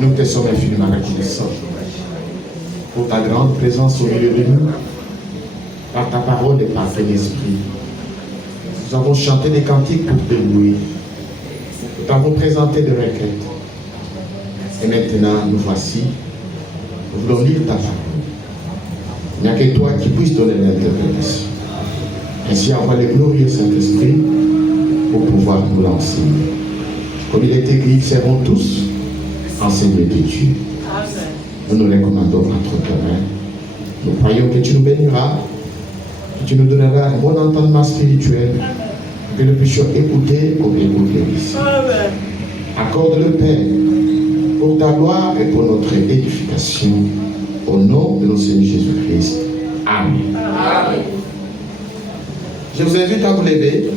Nous te sommes infiniment reconnaissants pour ta grande présence au milieu de nous, par ta parole et par ton esprit. Nous avons chanté des cantiques pour te louer. Nous t'avons présenté des requêtes. Et maintenant, nous voici. Nous voulons lire ta parole. Il n'y a que toi qui puisses donner l'interprétation. Ainsi, envoie le glorieux Saint-Esprit pour pouvoir nous l'enseigner. Comme il est écrit, seront tous enseignés de Dieu. Nous nous recommandons entre tes mains. Nous croyons que tu nous béniras, que tu nous donneras un bon entendement spirituel, que nous puissions écouter comme écouter ici. Accorde le Père pour ta gloire et pour notre édification. Au nom de notre Seigneur Jésus-Christ. Amen. Amen. Je vous invite à vous lever.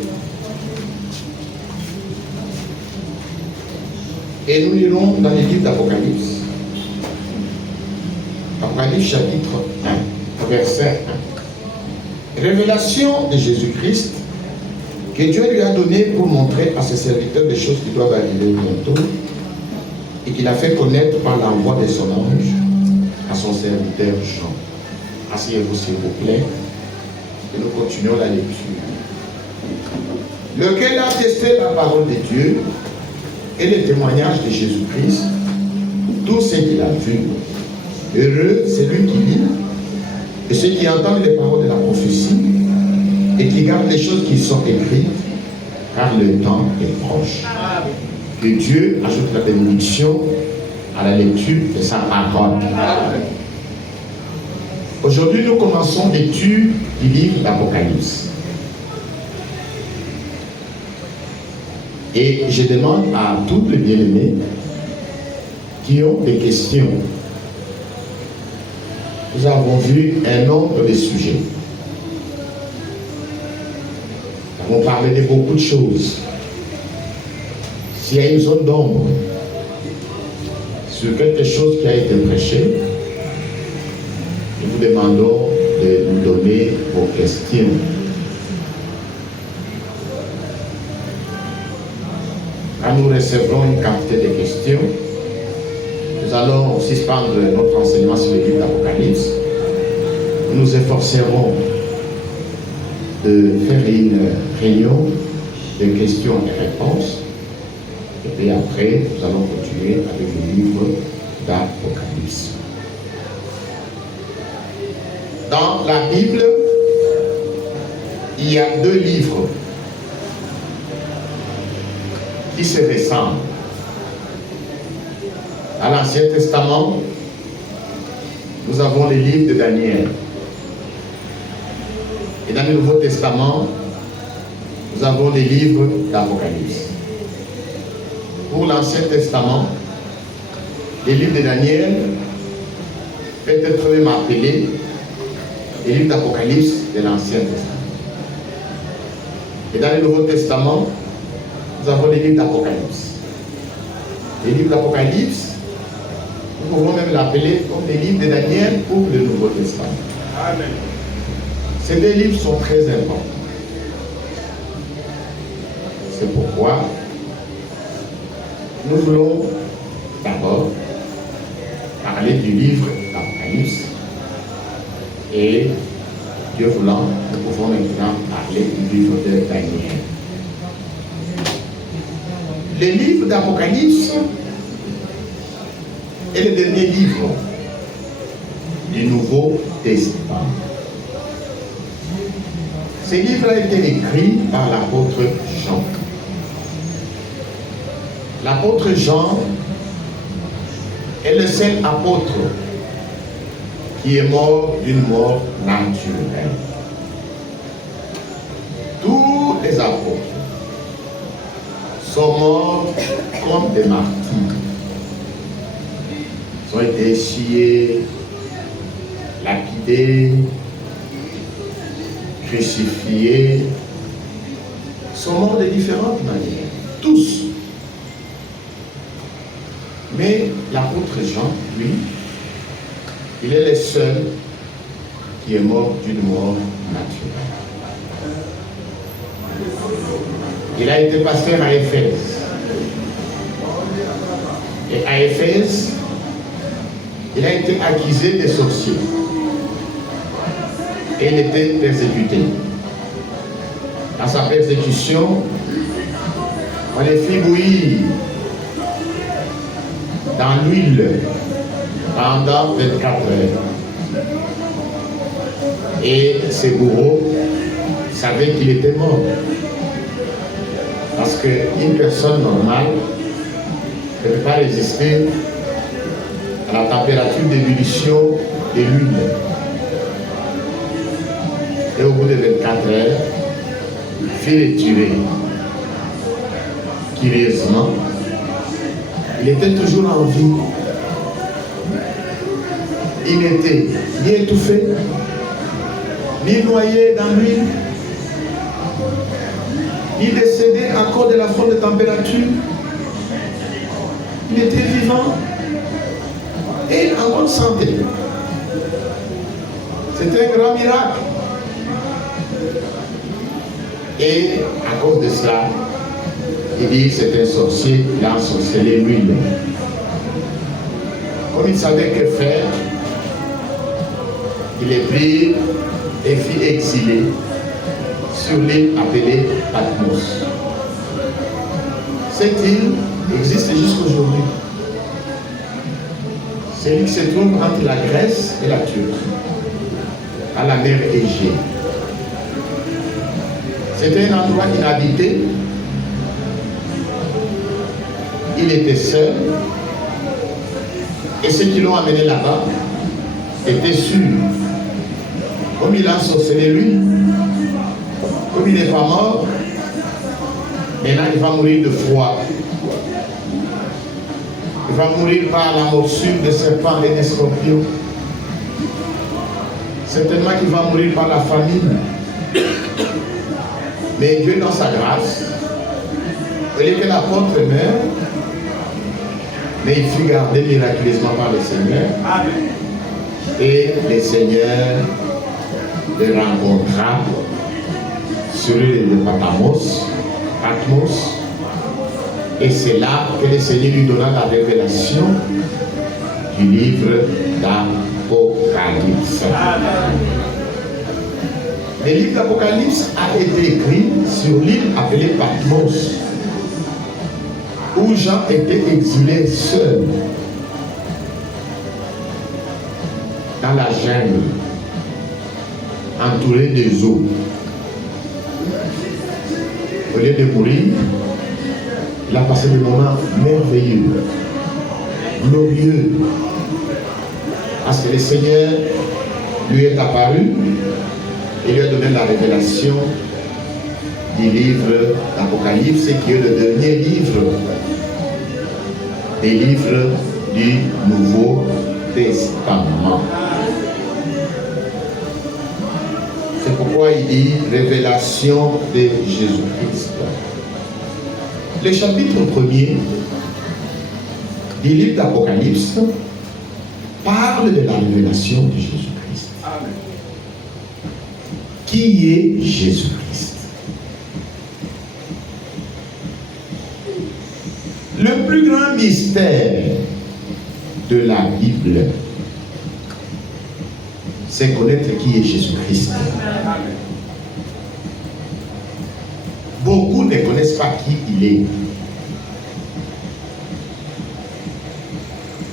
Et nous lirons dans le livre d'Apocalypse. Apocalypse chapitre 1, verset 1. Révélation de Jésus-Christ que Dieu lui a donné pour montrer à ses serviteurs des choses qui doivent arriver bientôt et qu'il a fait connaître par l'envoi de son ange à son serviteur Jean. Asseyez-vous s'il vous plaît et nous continuons la lecture. Lequel a testé la parole de Dieu et le témoignage de Jésus-Christ, tout ce qu'il a vu. Heureux celui qui lit et ceux qui entendent les paroles de la prophétie et qui gardent les choses qui sont écrites, car le temps est proche. Que Dieu ajoute la bénédiction à la lecture de sa parole. Aujourd'hui, nous commençons l'étude du livre d'Apocalypse. Et je demande à tous les bien-aimés qui ont des questions. Nous avons vu un nombre de sujets. Nous avons parlé de beaucoup de choses. S'il y a une zone d'ombre sur quelque chose qui a été prêché, nous vous demandons de nous donner vos questions. Quand nous recevrons une quantité de questions, nous allons suspendre notre enseignement sur le livre d'Apocalypse. Nous nous efforcerons de faire une réunion de questions et réponses. Et puis après, nous allons continuer avec le livre d'Apocalypse. Dans la Bible, il y a deux livres qui se ressemblent. À l'Ancien Testament, nous avons les livres de Daniel. Et dans le Nouveau Testament, nous avons les livres d'Apocalypse. Pour l'Ancien Testament, les livres de Daniel peuvent être même appelés les livres d'Apocalypse de l'Ancien Testament. Et dans le Nouveau Testament, nous avons les livres d'Apocalypse. Les livres d'Apocalypse, nous pouvons même l'appeler comme les livres de Daniel pour le Nouveau Testament. Amen. Ces deux livres sont très importants. C'est pourquoi nous voulons d'abord parler du livre d'Apocalypse et Dieu voulant, nous pouvons maintenant parler du livre de Daniel. Le livre d'Apocalypse est le dernier livre du Nouveau Testament. Ce livre a été écrit par l'apôtre Jean. L'apôtre Jean est le seul apôtre qui est mort d'une mort naturelle. Tous les apôtres sont morts comme des martyrs. Ils ont été sciés, lapidés, crucifiés, sont morts de différentes manières. Tous. Mais l'apôtre Jean, lui, il est le seul qui est mort d'une mort naturelle. Il a été pasteur à Éphèse. Et à Éphèse, il a été accusé des sorciers. Et il était persécuté. Dans sa persécution, on les fit bouillir dans l'huile pendant 24 heures. Et ses bourreaux savaient qu'il était mort. Parce qu'une personne normale ne peut pas résister à la température d'ébullition de l'huile. Et au bout de 24 heures, il fut retiré. Curieusement, il était toujours en vie. Il n'était ni étouffé, ni noyé dans l'huile, ni décédé à cause de la forte température. Il était vivant et en bonne santé. C'était un grand miracle. Et à cause de cela, il dit que c'est un sorcier, il a ensorcelé l'huile. Comme il savait que faire, il est pris et fut exilé sur l'île appelée Patmos. Cette île existe jusqu'aujourd'hui. C'est l'île qui se trouve entre la Grèce et la Turquie, à la mer Égée. C'était un endroit inhabité. Il était seul. Et ceux qui l'ont amené là-bas étaient sûrs. Comme il a ensorcelé lui, comme il n'est pas mort, maintenant il va mourir de froid. Il va mourir par la morsure de serpents et des scorpions. Certainement qu'il va mourir par la famine. Mais Dieu, dans sa grâce, au lieu que l'apôtre meure, mais il fut gardé miraculeusement par le Seigneur. Et le Seigneur le rencontra sur l'île de Patmos. Et c'est là que le Seigneur lui donna la révélation du livre d'Apocalypse. Le livre d'Apocalypse a été écrit sur l'île appelée Patmos, où Jean était exilé seul dans la jungle, entouré des eaux. Au lieu de mourir, il a passé des moments merveilleux, glorieux, parce que le Seigneur lui est apparu et lui a donné la révélation du livre d'Apocalypse, qui est le dernier livre des livres du Nouveau Testament. C'est pourquoi il dit révélation de Jésus-Christ. Le chapitre 1er du livre d'Apocalypse parle de la révélation de Jésus-Christ. Qui est Jésus-Christ? Le plus grand mystère de la Bible, c'est connaître qui est Jésus-Christ. Beaucoup ne connaissent pas qui il est.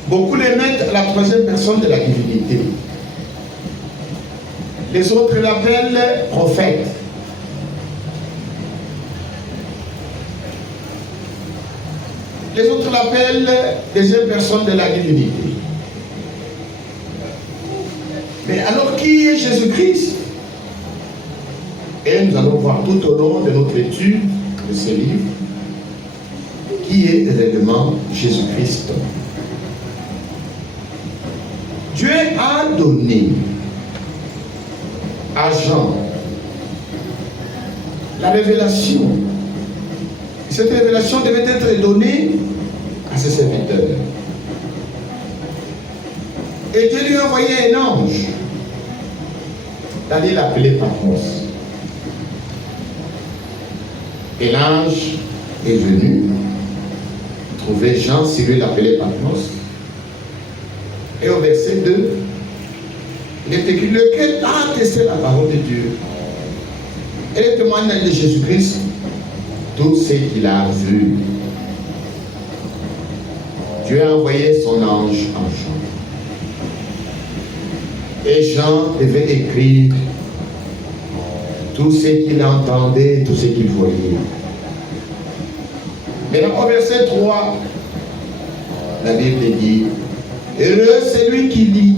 Beaucoup les mettent à la troisième personne de la divinité. Les autres l'appellent prophète. Les autres l'appellent deuxième personne de la divinité. Mais alors, qui est Jésus-Christ? Et nous allons voir tout au long de notre étude de ce livre qui est réellement Jésus-Christ. Dieu a donné à Jean la révélation. Cette révélation devait être donnée à ses serviteurs. Et Dieu lui a envoyé un ange d'aller l'appeler Patmos. Et l'ange est venu trouvait Jean, si lui l'appelait Patmos. Et au verset 2, il est écrit, lequel a attesté la parole de Dieu et le témoignage de Jésus-Christ, tout ce qu'il a vu. Dieu a envoyé son ange en Jean. Et Jean devait écrire tout ce qu'il entendait, tout ce qu'il voyait. Maintenant, au verset 3, la Bible dit, heureux celui qui lit,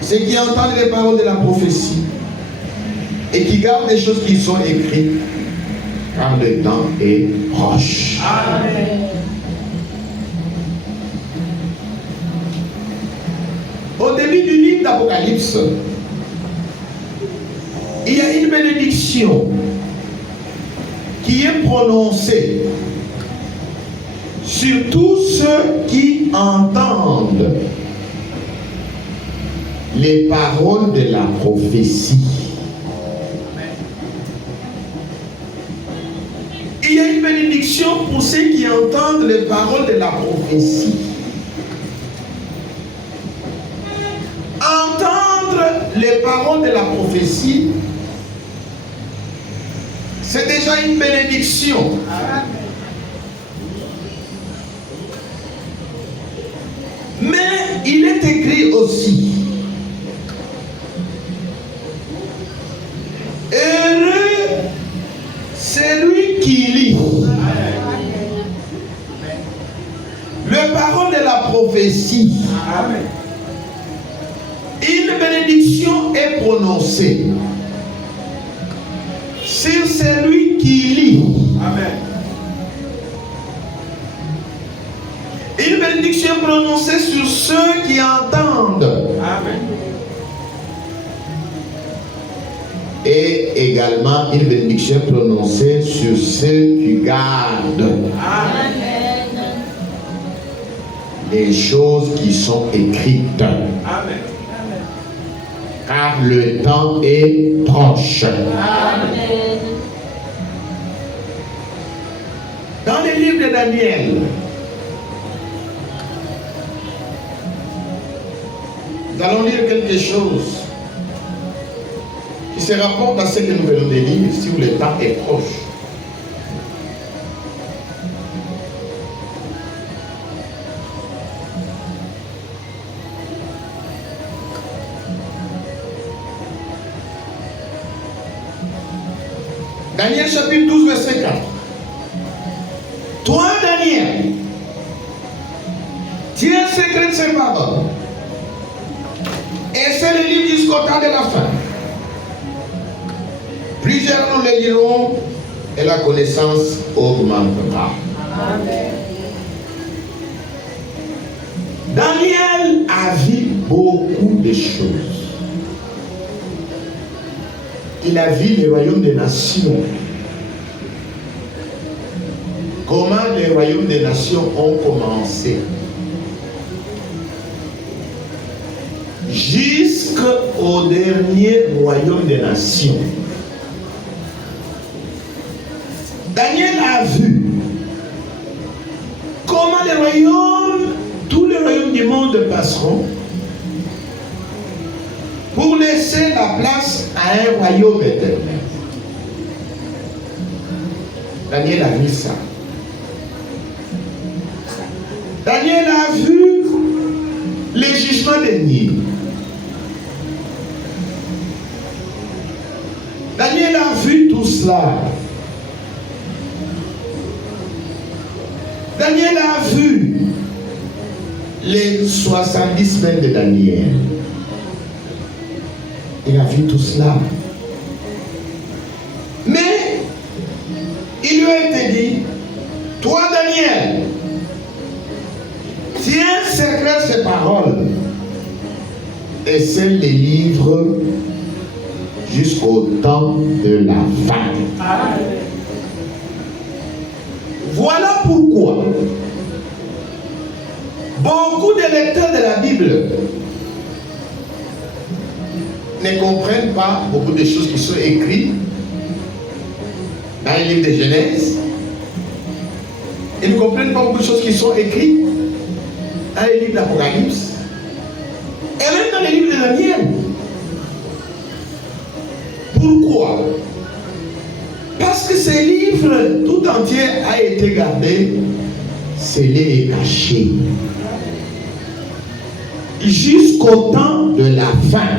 ceux qui entendent les paroles de la prophétie et qui gardent les choses qui sont écrites, car le temps est proche. Amen. Au début du livre d'Apocalypse, il y a une bénédiction qui est prononcée sur tous ceux qui entendent les paroles de la prophétie. Il y a une bénédiction pour ceux qui entendent les paroles de la prophétie. Entendre les paroles de la prophétie, c'est déjà une bénédiction. Mais il est écrit aussi, heureux celui qui lit les paroles de la prophétie. Amen. Une bénédiction est prononcée sur celui qui lit. Amen. Une bénédiction est prononcée sur ceux qui entendent. Amen. Et également une bénédiction est prononcée sur ceux qui gardent. Amen. Les choses qui sont écrites. Amen. Car le temps est proche. Amen. Dans le livre de Daniel, nous allons lire quelque chose qui se rapporte à ce que nous venons de lire, si le temps est proche. Daniel chapitre 12, verset 4. Toi, Daniel, tiens secret de ces paroles. Et c'est le livre jusqu'au temps de la fin. Plusieurs nous le liront et la connaissance augmentera. Amen. Daniel a vu beaucoup de choses. Il a vu les royaumes des nations. Comment les royaumes des nations ont commencé. Jusqu'au dernier royaume des nations. Daniel a vu comment les royaumes, tous les royaumes du monde passeront pour laisser la place à un royaume éternel. Daniel a vu ça. Daniel a vu les jugements derniers. Daniel a vu tout cela. Daniel a vu les 70 semaines de Daniel. Il a vu tout cela. Mais il lui a été dit, toi Daniel, tiens secret ces paroles et scelle les livres jusqu'au temps de la fin. Amen. Voilà pourquoi beaucoup de lecteurs de la Bible ne comprennent pas beaucoup de choses qui sont écrites dans le livre de Genèse Ils ne comprennent pas beaucoup de choses qui sont écrites dans les livres d'Apocalypse et même dans les livres de Daniel. Pourquoi? Parce que ces livres tout entier a été gardé, scellé et caché jusqu'au temps de la fin.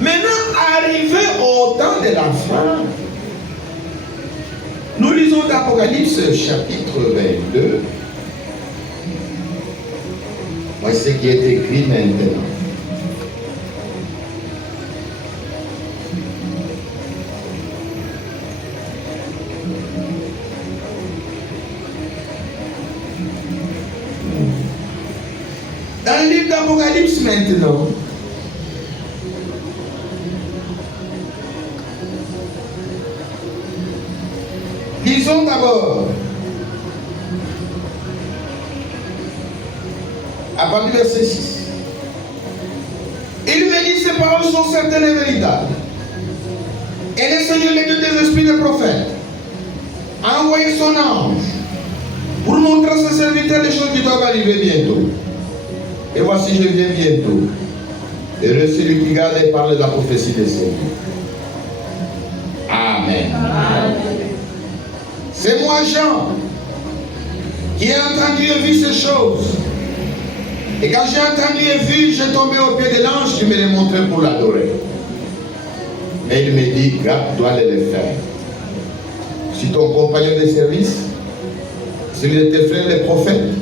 Maintenant, arrivé au temps de la fin, nous lisons d'Apocalypse chapitre 22. Voici ce qui est écrit maintenant. Dans le livre d'Apocalypse maintenant, lisons d'abord à partir du verset 6. Il me dit, ces paroles sont certaines et véritables. Et le Seigneur, le Dieu des esprits des prophètes, a envoyé son ange pour montrer à ses serviteurs les choses qui doivent arriver bientôt. Et voici, je viens bientôt. Heureux celui qui garde et parle de la prophétie des Seigneurs. Amen. Amen. C'est moi, Jean, qui ai entendu et vu ces choses. Et quand j'ai entendu et vu, j'ai tombé au pied de l'ange qui me les montrait pour l'adorer. Mais il me dit, garde-toi de les faire. Si ton compagnon de service, celui de tes frères les prophètes,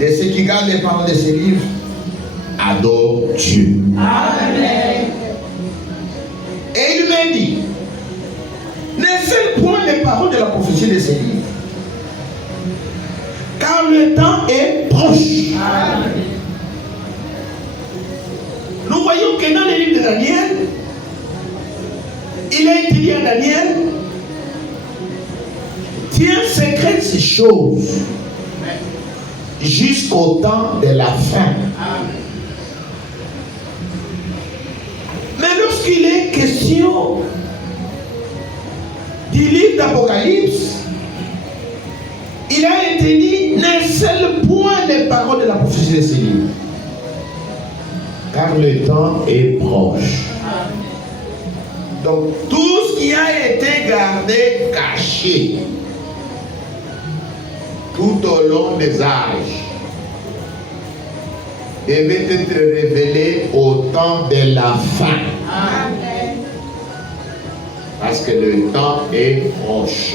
de ceux qui gardent les paroles de ces livres, adore Dieu. Amen. Et il m'a dit, ne faites point les paroles de la prophétie de ces livres, car le temps est proche. Amen. Nous voyons que dans les livres de Daniel, il a été dit à Daniel, tiens secret ces choses jusqu'au temps de la fin. Mais lorsqu'il est question du livre d'Apocalypse, il a été dit, ne scelle point les paroles de la prophétie de ces livres, car le temps est proche. Donc tout ce qui a été gardé caché tout au long des âges devait être révélé au temps de la fin. Amen. Parce que le temps est proche.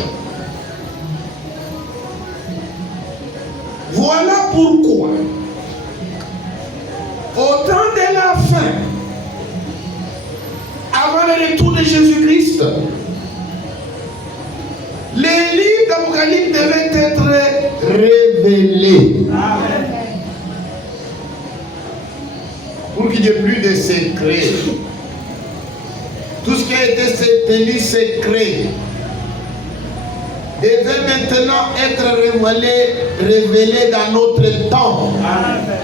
Voilà pourquoi, au temps de la fin, avant le retour de Jésus-Christ, les livres d'Apocalypse devaient être révélés. Amen. Pour qu'il n'y ait plus de secrets. Tout ce qui a été tenu secret devait maintenant être révélé dans notre temps. Amen.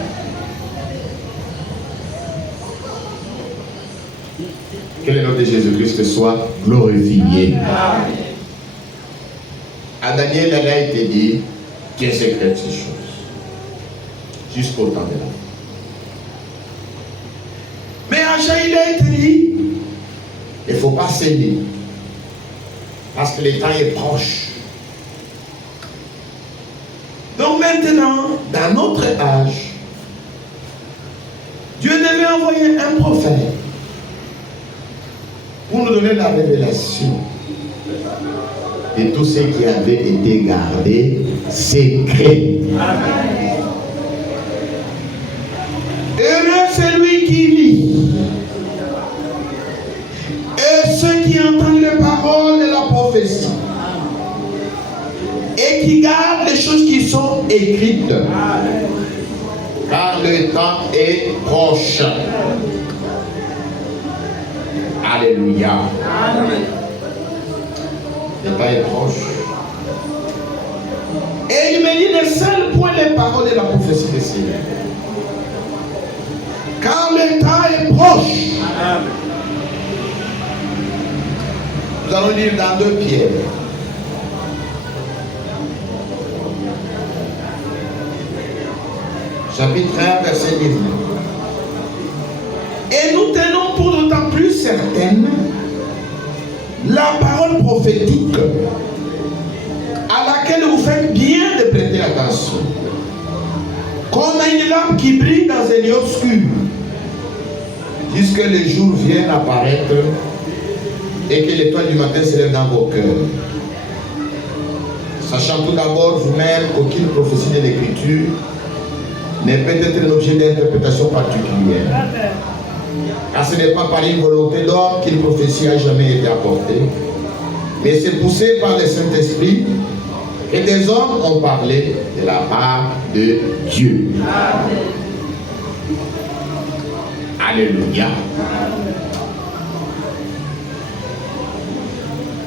Que le nom de Jésus-Christ soit glorifié. Amen. À Daniel, elle a été dit qu'il secrète ces choses jusqu'au temps de la fin. Mais à Jean, il a été dit, il ne faut pas céder parce que le temps est proche. Donc maintenant, dans notre âge, Dieu devait envoyer un prophète pour nous donner la révélation de tout ce qui avait été gardé secret. Amen. Heureux celui qui lit et ceux qui entendent les paroles de la prophétie et qui gardent les choses qui sont écrites. Amen. Car le temps est proche. Alléluia. Amen. Le temps est proche. Et il me dit, ne scelle point les paroles de la prophétie des Seigneurs, car le temps est proche. Amen. Nous allons lire dans 2 Pierre. chapitre 1, verset 19. Et nous tenons pour d'autant plus certaine la parole prophétique à laquelle vous faites bien de prêter attention. Comme une lampe qui brille dans un lieu obscur, jusque le jour vienne apparaître et que l'étoile du matin se lève dans vos cœurs. Sachant tout d'abord vous-même qu'aucune prophétie de l'Écriture n'est peut-être un objet d'interprétation particulière. Car ce n'est pas par une volonté d'homme qu'une prophétie a jamais été apportée, mais c'est poussé par le Saint-Esprit que des hommes ont parlé de la part de Dieu. Amen. Alléluia.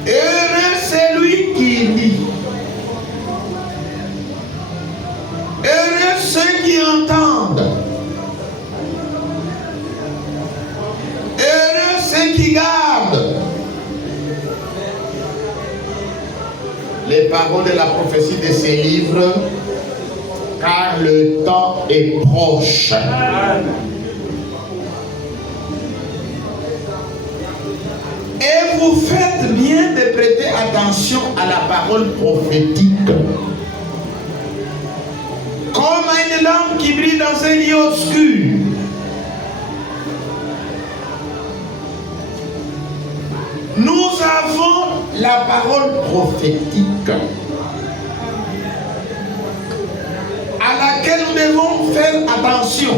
Heureux celui qui lit. Heureux ceux qui entendent. Heureux ceux qui gardent les paroles de la prophétie de ces livres, car le temps est proche. Et vous faites bien de prêter attention à la parole prophétique, comme une lampe qui brille dans un lieu obscur. Nous avons la parole prophétique à laquelle nous devons faire attention.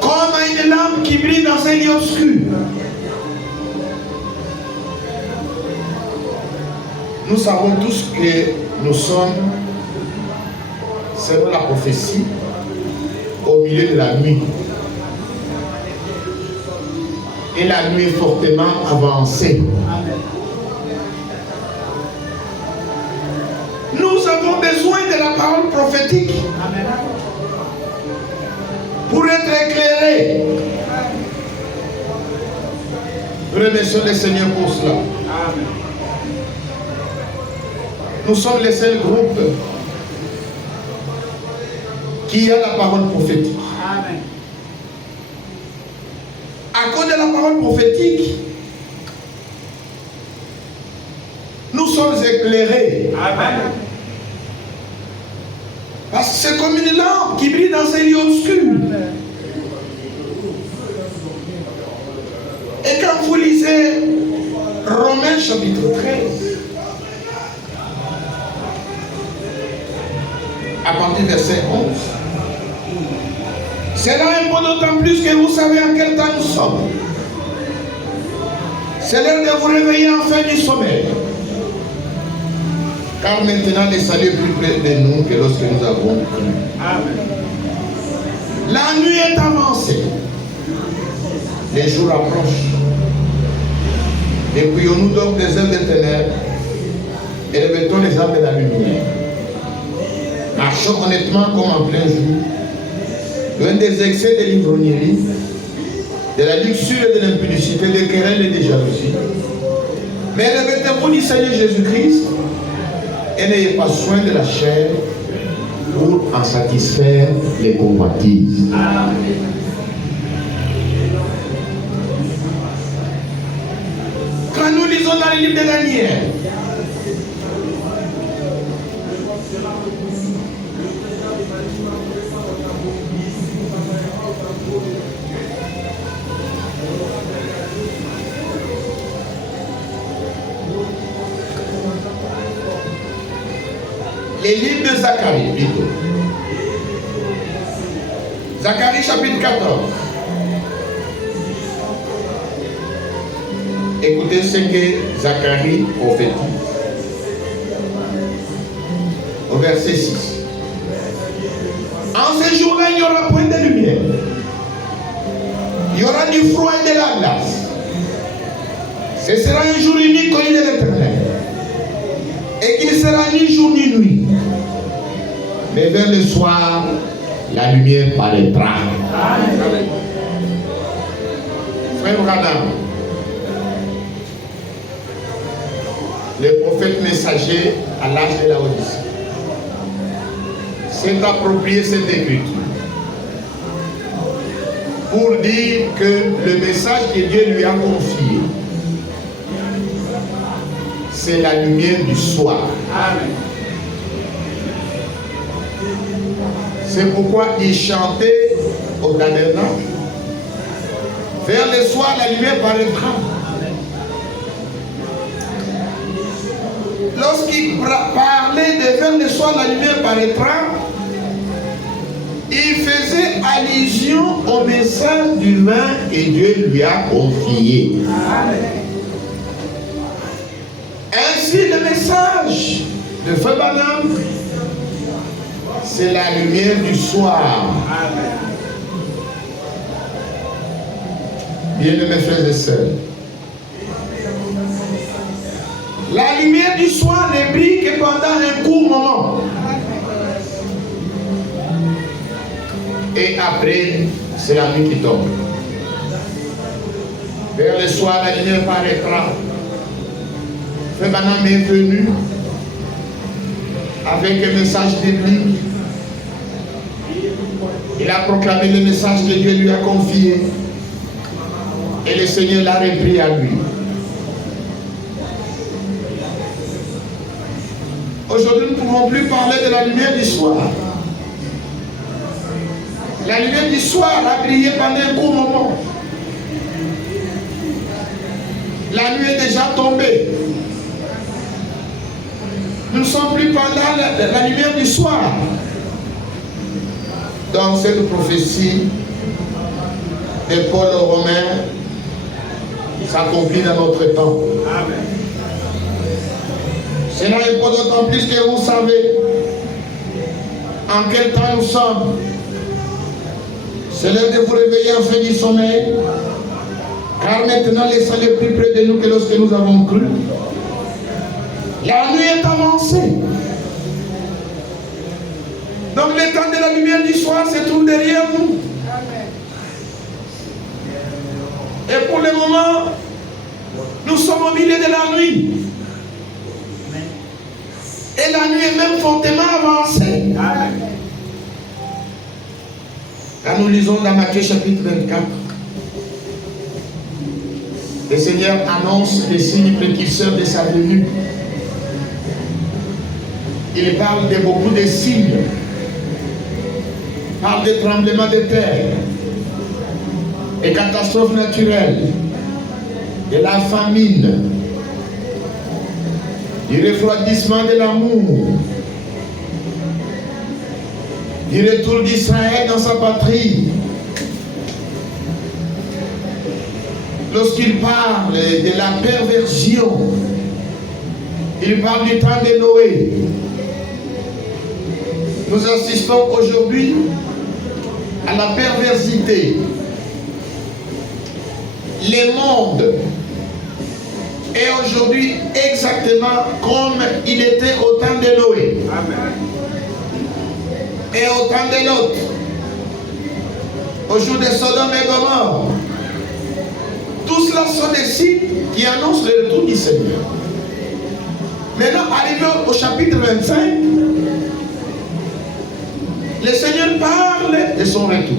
Comme une lampe qui brille dans un lieu obscur. Nous savons tous que nous sommes, selon la prophétie, au milieu de la nuit. Et la nuit est fortement avancée. Nous avons besoin de la parole prophétique pour être éclairés. Remercions le Seigneur pour cela. Nous sommes les seuls groupes qui a la parole prophétique. Amen. À cause de la parole prophétique, nous sommes éclairés. Amen. Parce que c'est comme une lampe qui brille dans un lieu obscur. Amen. Et quand vous lisez Romains chapitre 13, à partir du verset 11, cela importe d'autant plus que vous savez en quel temps nous sommes. C'est l'heure de vous réveiller enfin du sommeil. Car maintenant le salut est plus près de nous que lorsque nous avons cru. Amen. La nuit est avancée. Les jours approchent. Dépouillons-nous donc des ailes des ténèbres et revêtons les armes de la lumière. Marchons honnêtement comme en plein jour, loin des excès de l'ivrognerie, de la luxure et de l'impudicité, des querelles et des jalousies. Mais revêtez-vous du Seigneur Jésus-Christ et n'ayez pas soin de la chair pour en satisfaire les convoitises. Amen. Quand nous lisons dans le livre de Daniel, les livres de Zacharie, plutôt. Zacharie chapitre 14. Écoutez ce que Zacharie prophétise. Au verset 6. En ce jour-là, il n'y aura point de lumière. Il y aura du froid et de la glace. Ce sera un jour unique connu de l'Éternel. Et qu'il ne sera ni jour ni nuit. Mais vers le soir, la lumière paraîtra. Amen. Frère Branham, le prophète messager à l'âge de la Odyssée, s'est approprié cette écriture pour dire que le message que Dieu lui a confié, c'est la lumière du soir. Amen. C'est pourquoi il chantait au tabernacle. Vers le soir, la lumière paraîtra. Lorsqu'il parlait de vers le soir, la lumière paraîtra, il faisait allusion au message divin que Dieu lui a confié. Ainsi, le message de Frère Branham, c'est la lumière du soir. Bien-aimés frères et sœurs, la lumière du soir ne brille que pendant un court moment. Et après, c'est la nuit qui tombe. Vers le soir, la lumière paraîtra. Frère Branham est venu avec un message biblique. Il a proclamé le message que Dieu lui a confié. Et le Seigneur l'a repris à lui. Aujourd'hui, nous ne pouvons plus parler de la lumière du soir. La lumière du soir a brillé pendant un court moment. La nuit est déjà tombée. Nous ne sommes plus pendant la lumière du soir. Donc cette prophétie de Paul aux Romains s'accomplit dans notre temps. Amen. Cela n'est pas d'autant plus que vous savez en quel temps nous sommes. C'est l'heure de vous réveiller en fin du sommeil, car maintenant le sang est plus près de nous que lorsque nous avons cru. La nuit est avancée. Donc le temps de la lumière du soir se trouve derrière nous. Et pour le moment, nous sommes au milieu de la nuit. Et la nuit est même fortement avancée. Amen. Quand nous lisons dans Matthieu chapitre 24, le Seigneur annonce les signes précurseurs de sa venue. Il parle de beaucoup de signes. Il parle de tremblements de terre, des catastrophes naturelles, de la famine, du refroidissement de l'amour, du retour d'Israël dans sa patrie. Lorsqu'il parle de la perversion, il parle du temps de Noé. Nous assistons aujourd'hui à la perversité. Le monde est aujourd'hui exactement comme il était au temps de Noé. Amen. Et au temps de Lot, au jour de Sodome et Gomorrhe. Tout cela sont des signes qui annoncent le retour du Seigneur. Maintenant, arrivé au chapitre 25, le Seigneur parle de son retour.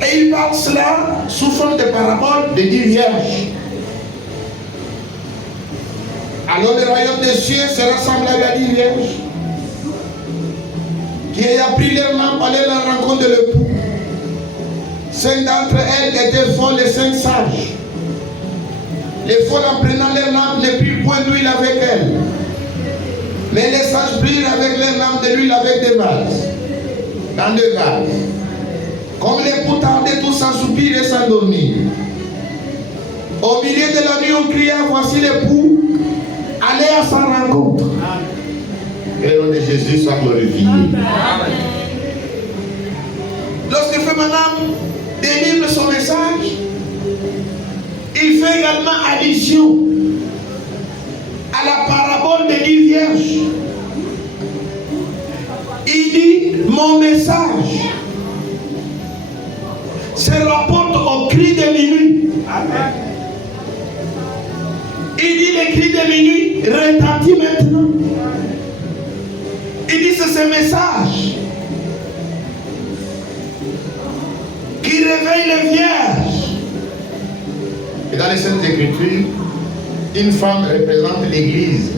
Et il parle cela sous forme de parabole de 10 vierges. Alors le royaume des cieux sera semblable à 10 vierges qui ayant pris leur lampe allaient à la rencontre de l'époux. 5 d'entre elles étaient folles, les 5 sages. Les folles, en prenant leur lampe, ne prirent point d'huile avec elles. Mais les sages prirent avec leur lampe de l'huile avec des vases, dans 2 vases. Comme l'époux tardait tous sans soupir et sans dormir. Au milieu de la nuit, on cria, voici l'époux, allez à sa rencontre. Que le nom de Jésus soit glorifié. Lorsque Frère Branham délivre son message, il fait également allusion à la parabole des 10 vierges. Il dit, mon message se rapporte au cri de minuit. Amen. Il dit, le cri de minuit retentit maintenant. Il dit, ce ce message qui réveille les vierges. Et dans les Saintes Écritures, une femme représente l'Église.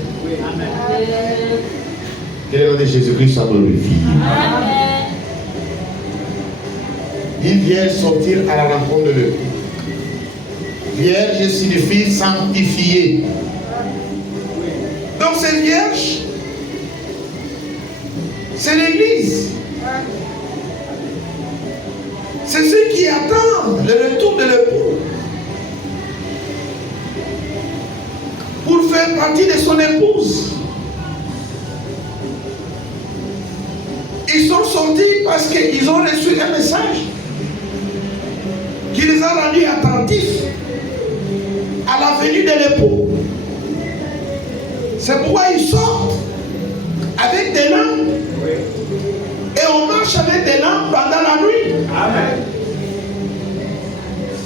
Que le nom de Jésus-Christ soit glorifié. Il vient sortir à la rencontre de l'époux. Vierge signifie sanctifié. Donc cette vierge, c'est l'Église. C'est ceux qui attendent le retour de l'époux pour faire partie de son épouse. Ils sont sortis parce qu'ils ont reçu un message qui les a rendus attentifs à la venue de l'époux. C'est pourquoi ils sortent avec des lampes et on marche avec des lampes pendant la nuit. Amen.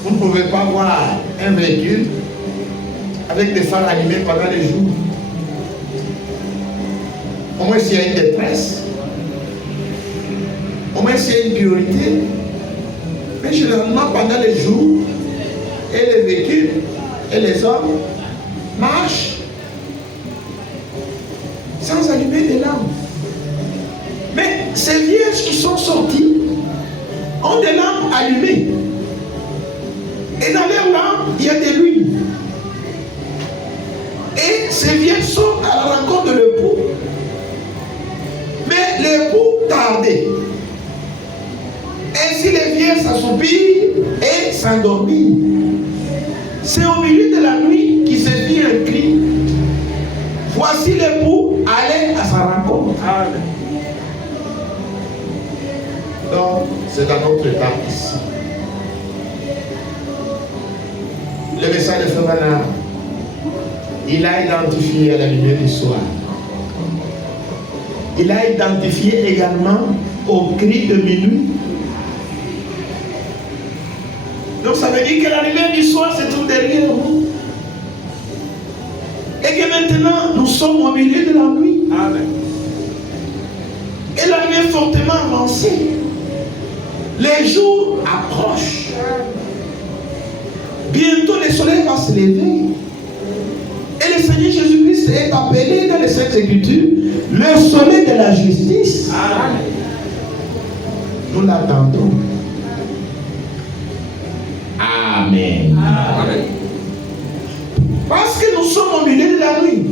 Vous ne pouvez pas voir un véhicule avec des phares allumés pendant les jours. Au moins s'il y a une détresse, au moins s'il y a une priorité. Mais généralement pendant les jours, et les véhicules et les hommes marchent sans allumer des lampes. Mais ces vierges qui sont sorties ont des lampes allumées. Et dans leurs lampes, il y a des l'huile. Et ces vierges sont à la rencontre de l'époux. Mais l'époux tardait. Ainsi les vierges s'assoupirent et s'endormirent. C'est au milieu de la nuit qu'il se fit un cri. Voici l'époux allait à sa rencontre. Amen. Donc, c'est dans notre étape ici. Le message de Frère, il a identifié à la lumière du soir. Il a identifié également au cri de minuit. Donc ça veut dire que la lumière du soir se trouve derrière nous. Et que maintenant nous sommes au milieu de la nuit. Amen. Et la nuit est fortement avancée. Les jours approchent. Bientôt le soleil va se lever. Et le Seigneur Jésus-Christ est appelé dans les Saintes Écritures le soleil de la justice. Amen. Nous l'attendons. Amen. Amen. Parce que nous sommes au milieu de la nuit.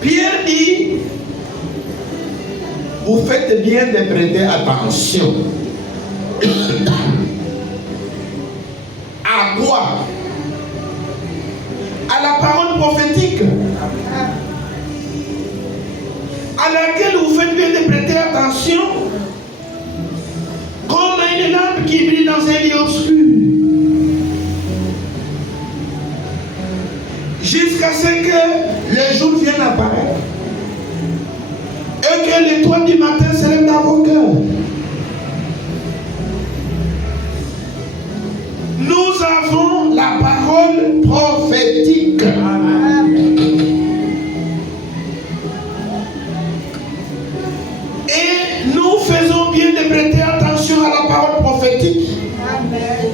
Pierre dit, vous faites bien de prêter attention. À quoi? À la parole prophétique, à laquelle vous faites bien de prêter attention, comme une lampe qui brille dans un lieu obscur, jusqu'à ce que le jour vienne apparaître et que l'étoile du matin se lève dans vos cœurs. Nous avons la parole prophétique. Amen. Et nous faisons bien de prêter attention à la parole prophétique. Amen.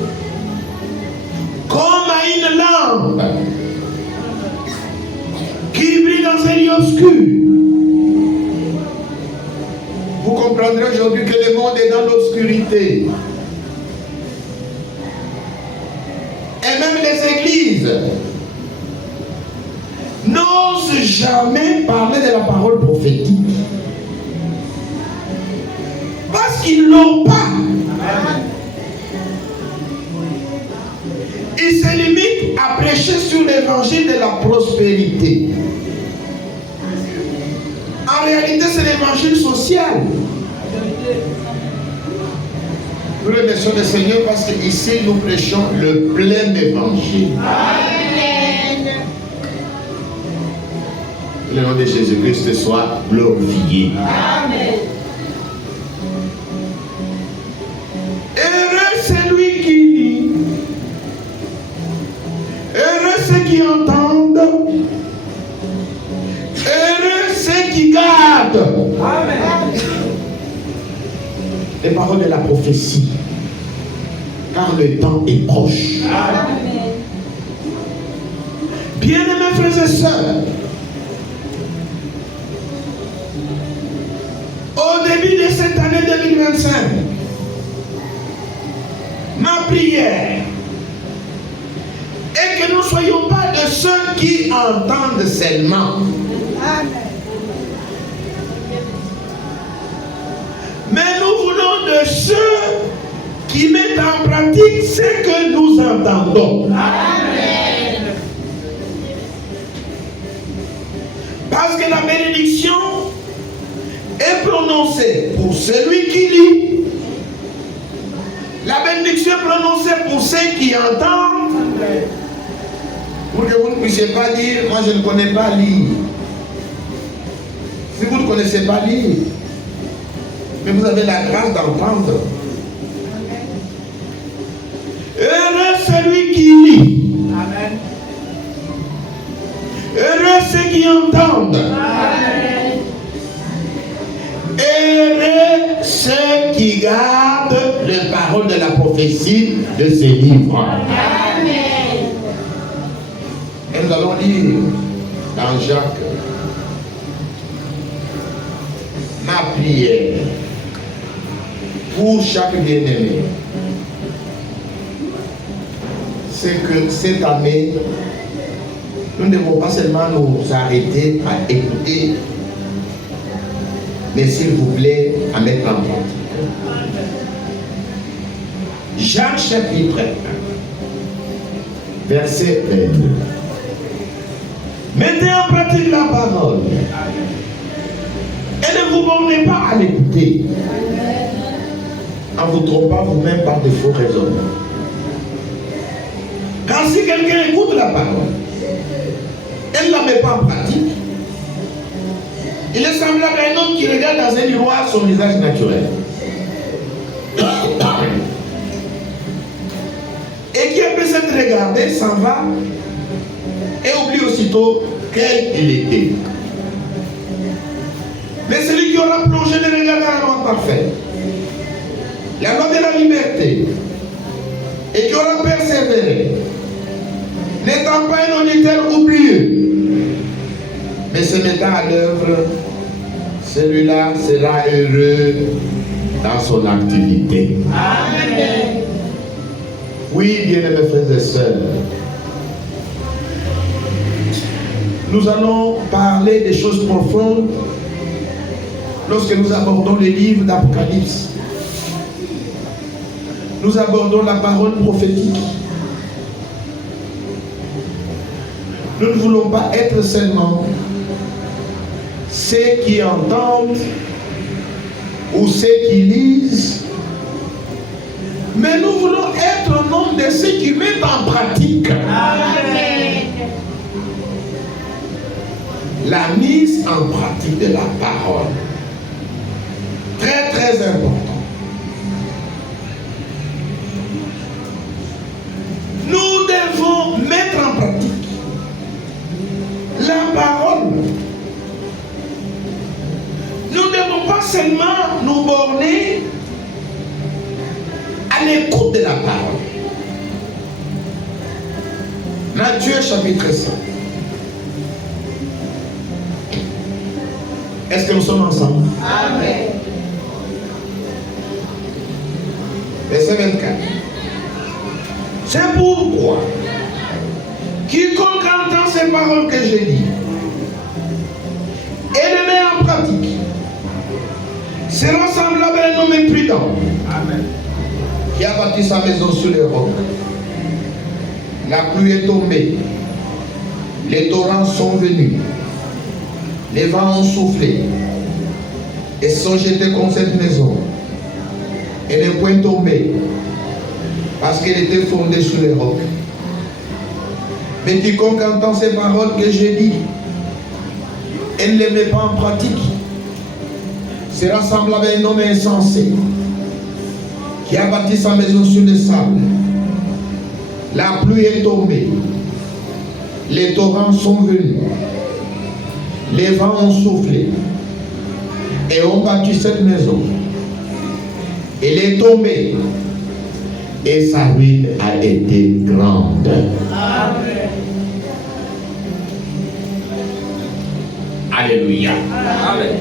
Comme à une lampe qui brille dans un lieu obscur. Vous comprendrez aujourd'hui que le monde est dans l'obscurité. Et même les églises n'osent jamais parler de la parole prophétique. Parce qu'ils ne l'ont pas. Ils se limitent à prêcher sur l'évangile de la prospérité. En réalité, c'est l'évangile social. Nous remercions le Seigneur parce qu'ici nous prêchons le plein évangile. Amen. Que le nom de Jésus-Christ soit glorifié. Amen. Heureux celui qui lit, heureux ceux qui entendent, heureux ceux qui gardent Les paroles de la prophétie. Car le temps est proche. Bien-aimés frères et sœurs, au début de cette année 2025, ma prière est que nous ne soyons pas de ceux qui entendent seulement. Mais nous voulons de ceux qui mettent en pratique ce que nous entendons. Amen. Parce que la bénédiction est prononcée pour celui qui lit. La bénédiction est prononcée pour ceux qui entendent. Pour que vous ne puissiez pas lire, moi je ne connais pas lire. Si vous ne connaissez pas lire, mais vous avez la grâce d'entendre. Heureux celui qui lit. Amen. Heureux ceux qui entendent. Amen. Heureux ceux qui gardent les paroles de la prophétie de ces livres. Amen. Et nous allons lire dans Jacques. Ma prière pour chaque bien-aimé, c'est que cette année, nous ne devons pas seulement nous arrêter à écouter, mais s'il vous plaît, à mettre en pratique. Jacques chapitre 1, verset 1. Mettez en pratique la parole et ne vous bornez pas à l'écouter en vous trompant vous-même par de faux raisonnements. Car si quelqu'un écoute la parole et ne la met pas en pratique, il est semblable à un homme qui regarde dans un miroir son visage naturel et qui, après s'être regardé, s'en va et oublie aussitôt quel il était. Mais celui qui aura plongé le regard dans la loi parfaite, la loi de la liberté, et qui aura persévéré, n'étant pas un auditeur oublieux, mais se mettant à l'œuvre, celui-là sera heureux dans son activité. Amen. Oui, bien-aimés frères et sœurs, nous allons parler des choses profondes lorsque nous abordons les livres d'Apocalypse. Nous abordons la parole prophétique. Nous ne voulons pas être seulement ceux qui entendent ou ceux qui lisent, mais nous voulons être au nombre de ceux qui mettent en pratique. Amen. La mise en pratique de la parole. Très très important. Nous devons mettre en pratique la parole. Nous ne devons pas seulement nous borner à l'écoute de la parole. Matthieu chapitre 5. Est-ce que nous sommes ensemble? Amen. Verset 24. C'est pourquoi quiconque entend ces paroles que j'ai dites et les met en pratique sera semblable à un homme imprudent. Amen. Qui a bâti sa maison sur les rocs. La pluie est tombée, les torrents sont venus, les vents ont soufflé et sont jetés contre cette maison. Elle n'est point tombée parce qu'elle était fondée sur les rocs. Mais quiconque entend ces paroles que j'ai dites et ne les met pas en pratique sera semblable à un homme insensé qui a bâti sa maison sur le sable. La pluie est tombée, les torrents sont venus, les vents ont soufflé Et ont battu cette maison. Elle est tombée. Et sa ruine a été grande. Amen. Alléluia. Amen.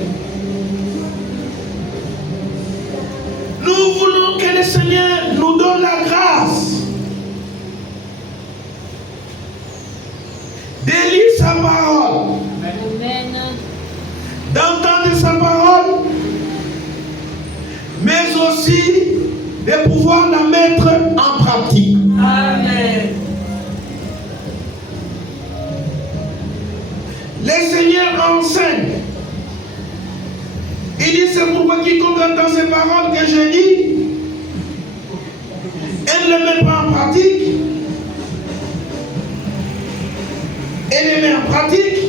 Nous voulons que le Seigneur nous donne la grâce de lire sa parole, d'entendre sa parole, mais aussi de pouvoir la mettre en pratique. Amen. Le Seigneur enseigne. Il dit, c'est pourquoi quiconque entend ces paroles que je dis, elle ne les met pas en pratique, elle les met en pratique,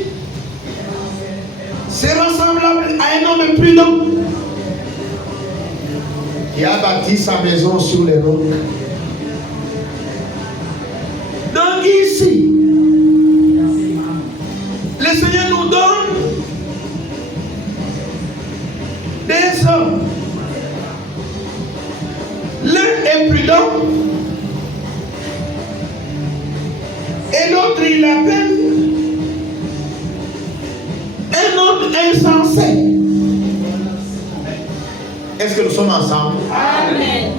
sera semblable à un homme prudent qui a bâti sa maison sur les rocs. Donc ici, le Seigneur nous donne des hommes. L'un est prudent et l'autre il l'appelle un autre insensé. Est-ce que nous sommes ensemble? Amen.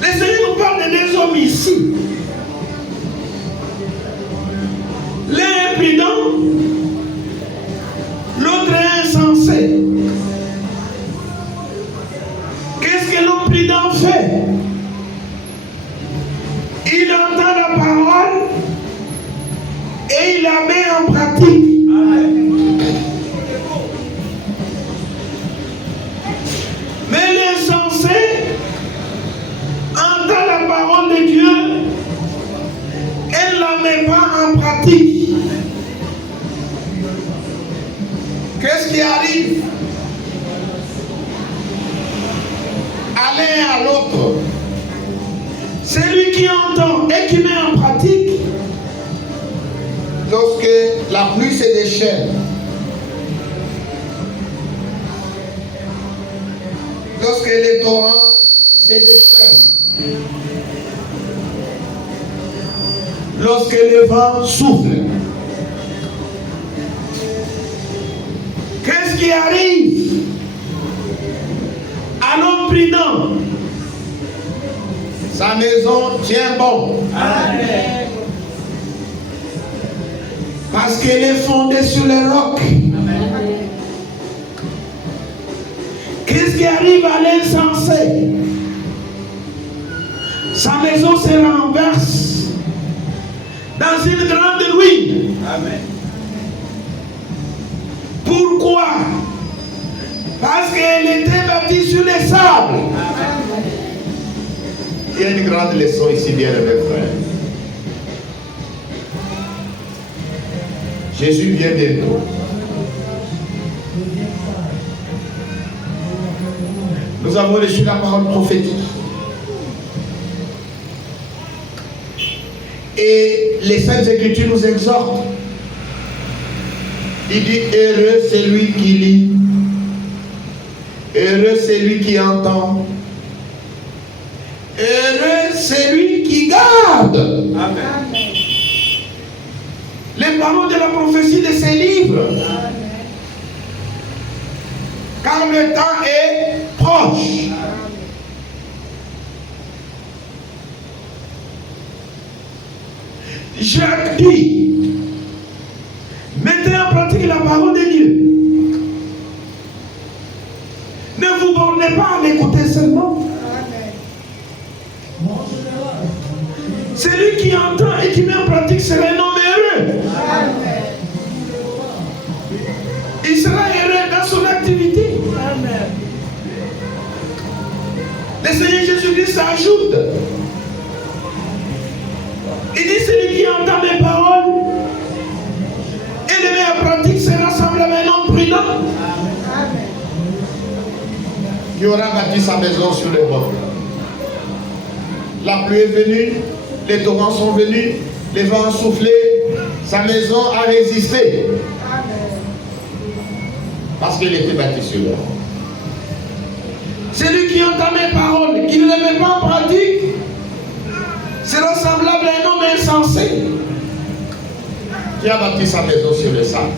Le Seigneur nous parle de deux hommes ici. L'un est prudent, l'autre est insensé. Qu'est-ce que l'homme prudent fait? Il entend la parole et il la met en pratique. Mais l'insensé entend la parole de Dieu et ne la met pas en pratique. Qu'est-ce qui arrive? À l'un à l'autre. Celui qui entend et qui met en pratique, lorsque la pluie se déchaîne, lorsque les torrents se déchaînent, lorsque le vent souffle, qu'est-ce qui arrive à l'homme prudent? Sa maison tient bon. Amen. Parce qu'elle est fondée sur les rocs. Amen. Qu'est-ce qui arrive à l'insensé? Sa maison se renverse dans une grande ruine. Amen. Pourquoi? Parce qu'elle était bâtie sur les sables. Amen. Il y a une grande leçon ici, bien mes frères. Jésus vient bientôt. Nous avons reçu la parole prophétique. Et les Saintes Écritures nous exhortent. Il dit, heureux celui qui lit, heureux celui qui entend, heureux celui qui garde. Amen. Les paroles de la prophétie de ces livres. Amen. Car le temps est proche. Amen. Jacques dit, mettez en pratique la parole de Dieu. Ne vous bornez pas à l'écouter seulement. Celui qui entend et qui met en pratique sera un homme heureux. Amen. Il sera heureux dans son activité. Amen. Le Seigneur Jésus-Christ ajoute. Il dit, celui qui entend mes paroles et les met en pratique sera semblable à un homme prudent. Amen. Qui aura bâti sa maison sur les rocs. La pluie est venue, les torrents sont venus, les vents ont soufflé, sa maison a résisté. Amen. Parce qu'il était bâti sur le roc. Celui qui entend mes paroles, qui ne les met pas en pratique, sera semblable à un homme insensé qui a bâti sa maison sur le sable.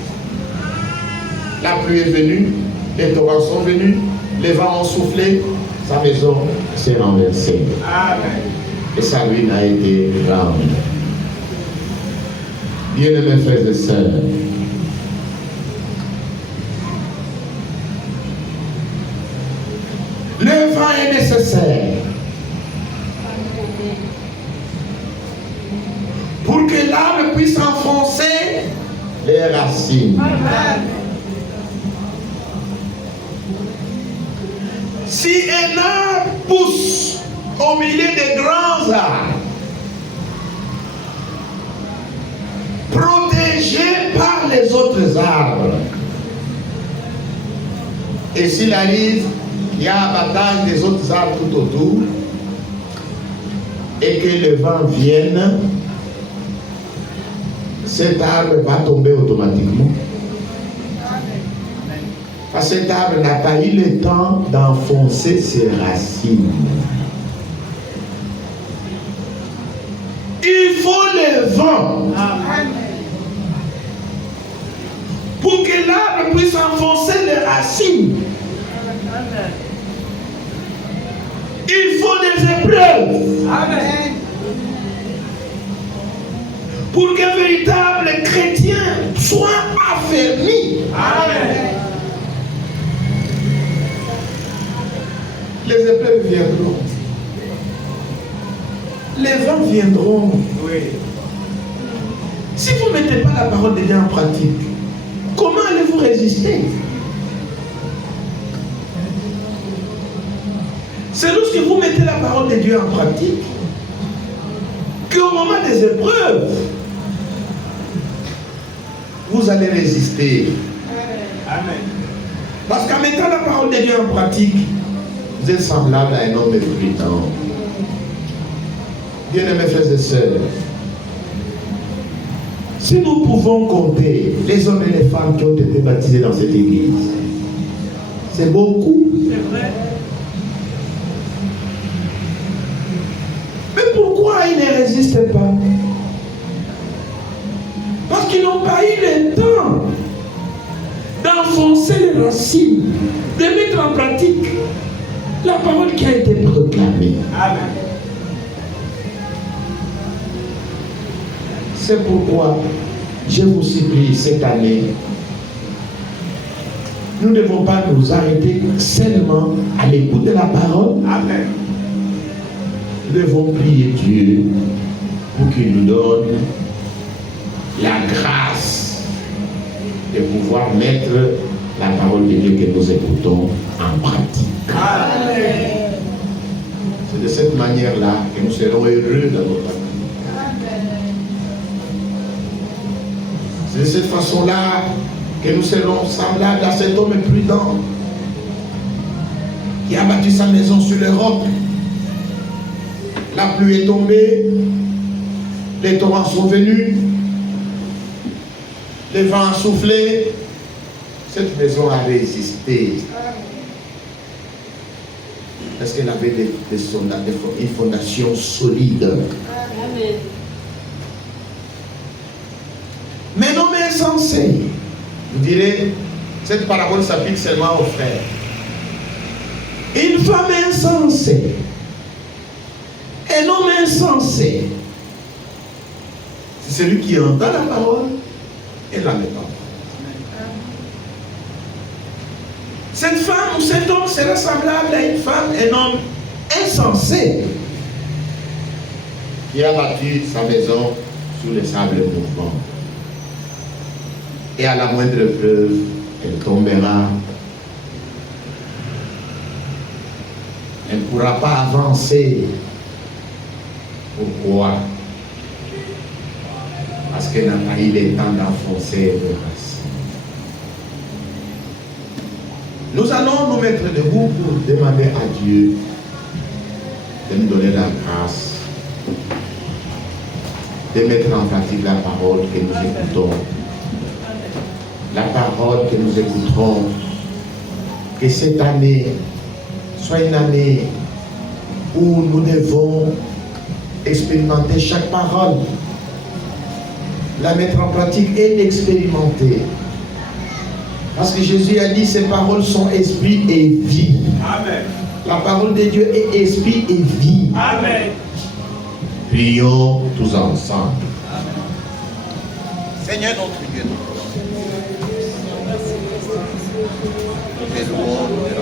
La pluie est venue, les torrents sont venus, les vents ont soufflé, sa maison s'est renversée. Amen. Et sa ruine a été grande. Bien-aimés frères et sœurs, le vent est nécessaire pour que l'arbre puisse enfoncer les racines. Amen. Si un arbre pousse au milieu des grands arbres, protégé par les autres arbres, et s'il arrive qu'il y a abattage des autres arbres tout autour, et que le vent vienne, cet arbre va tomber automatiquement. Parce que cet arbre n'a pas eu le temps d'enfoncer ses racines. Il faut le vent pour que l'arbre puisse enfoncer les racines. Il faut des épreuves. Amen. Pour qu'un véritable chrétien soit affermi. Amen. Les épreuves viendront. Les vents viendront. Oui. Si vous ne mettez pas la parole de Dieu en pratique, comment allez-vous résister? C'est lorsque vous mettez la parole de Dieu en pratique qu'au moment des épreuves, vous allez résister. Amen. Parce qu'en mettant la parole de Dieu en pratique, vous êtes semblable à un homme prudent. Bien-aimés frères et sœurs, si nous pouvons compter les hommes et les femmes qui ont été baptisés dans cette église, c'est beaucoup. C'est vrai. Mais pourquoi ils ne résistent pas? Parce qu'ils n'ont pas eu le temps d'enfoncer les racines, de mettre en pratique la parole qui a été proclamée. Amen. C'est pourquoi je vous supplie cette année, nous ne devons pas nous arrêter seulement à l'écoute de la parole. Amen. Nous devons prier Dieu pour qu'il nous donne la grâce de pouvoir mettre la parole de Dieu que nous écoutons en pratique. Amen. C'est de cette manière-là que nous serons heureux dans notre vie. C'est de cette façon-là que nous serons semblables à cet homme prudent qui a bâti sa maison sur le roc. La pluie est tombée, les torrents sont venus, les vents ont soufflé, cette maison a résisté. Parce qu'elle avait une fondation solide. Amen. Mais non, mais insensé. Vous direz, cette parabole s'applique seulement aux frères. Une femme insensée, un homme insensé, c'est celui qui entend la parole et la met pas. Cette femme ou cet homme sera semblable à une femme, un homme insensé qui a bâti sa maison sur les sables mouvants. Et à la moindre preuve, elle tombera. Elle ne pourra pas avancer. Pourquoi? Parce qu'elle n'a pas eu le temps d'enfoncer les racines. Nous allons nous mettre debout pour demander à Dieu de nous donner la grâce de mettre en pratique la parole que nous écoutons. La parole que nous écouterons que cette année soit une année où nous devons expérimenter chaque parole, la mettre en pratique et l'expérimenter. Parce que Jésus a dit, ces paroles sont esprit et vie. Amen. La parole de Dieu est esprit et vie. Amen. Prions tous ensemble. Seigneur notre Dieu, nous te louons, nous te